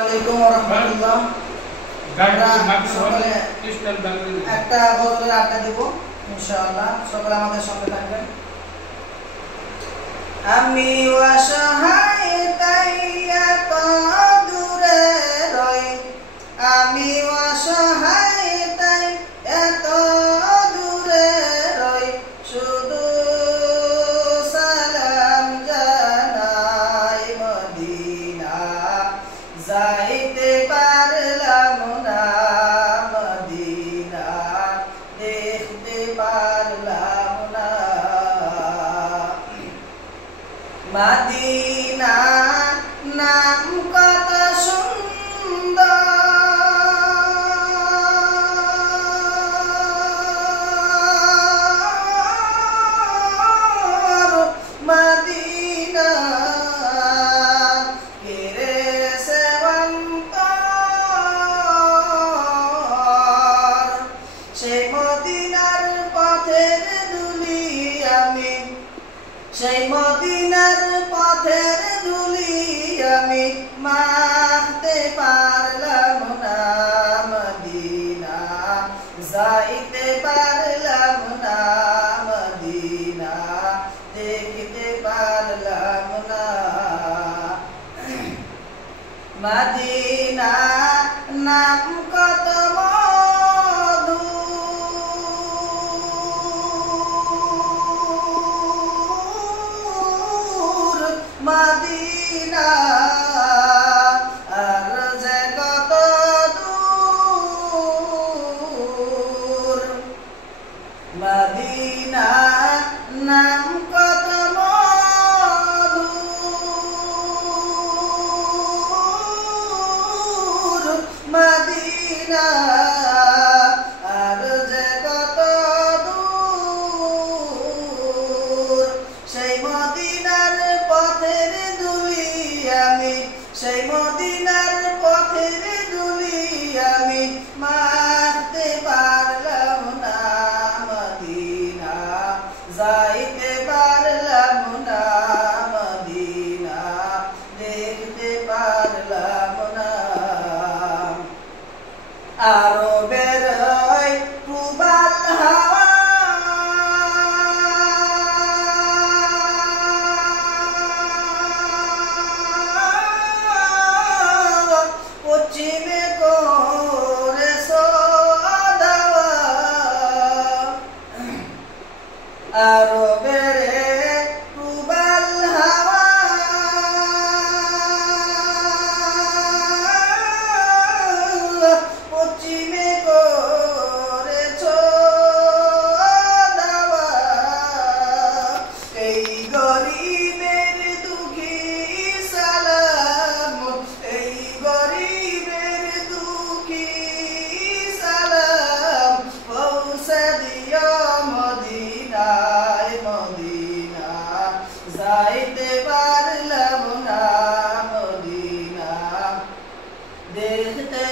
আসসালামু আলাইকুম ওয়া রাহমাতুল্লাহ। একটা গজলের আড্ডা দেব ইনশাআল্লাহ, সকলে আমাদের সঙ্গে থাকবেন। আমি অসহায় তাই এত দূরে রই, আমি অসহায় তাই এত দূরে রই, শুধু সালাম জানাই মদিনা, যাইতে পারলাম না মদিনা, দেখতে পারলাম না মদিনা। নাম কত সুন্দর, মদিনা কেরে সেবন্তর, সেই মদিনার পথের ধুলি আমি, সেই মদিনার পথের ধুলি আমি মাখতে পারলাম না মদিনা, যাইতে পারলাম না মদিনা, দেখতে পারলাম না মদিনা। নাম কত মধু, মদিনা আর যে কত দূর, মদিনা নাম কত মধুর, মদিনা আর যে কত দূর, সেই মদিনার পথের ধুলি আমি, সেই মদিনার পথের ধুলি আমি মারতে পারলাম না মদিনা, যাইতে পারলাম না মদিনা, দেখতে পারলাম না। আরো বেরোয় পূবাল হাওয়া, পশ্চিমে করে সদাওয়া, আরো বেড়ে পূবাল হাওয়া, পশ্চিমে করে সদাওয়া, এই গরিবের দুঃখী সালাম, এই গরিবের দুঃখী সালাম, পৌঁছে দিও মদিনায় মদিনা, যাইতে পারলাম না মদিনা, দেখতে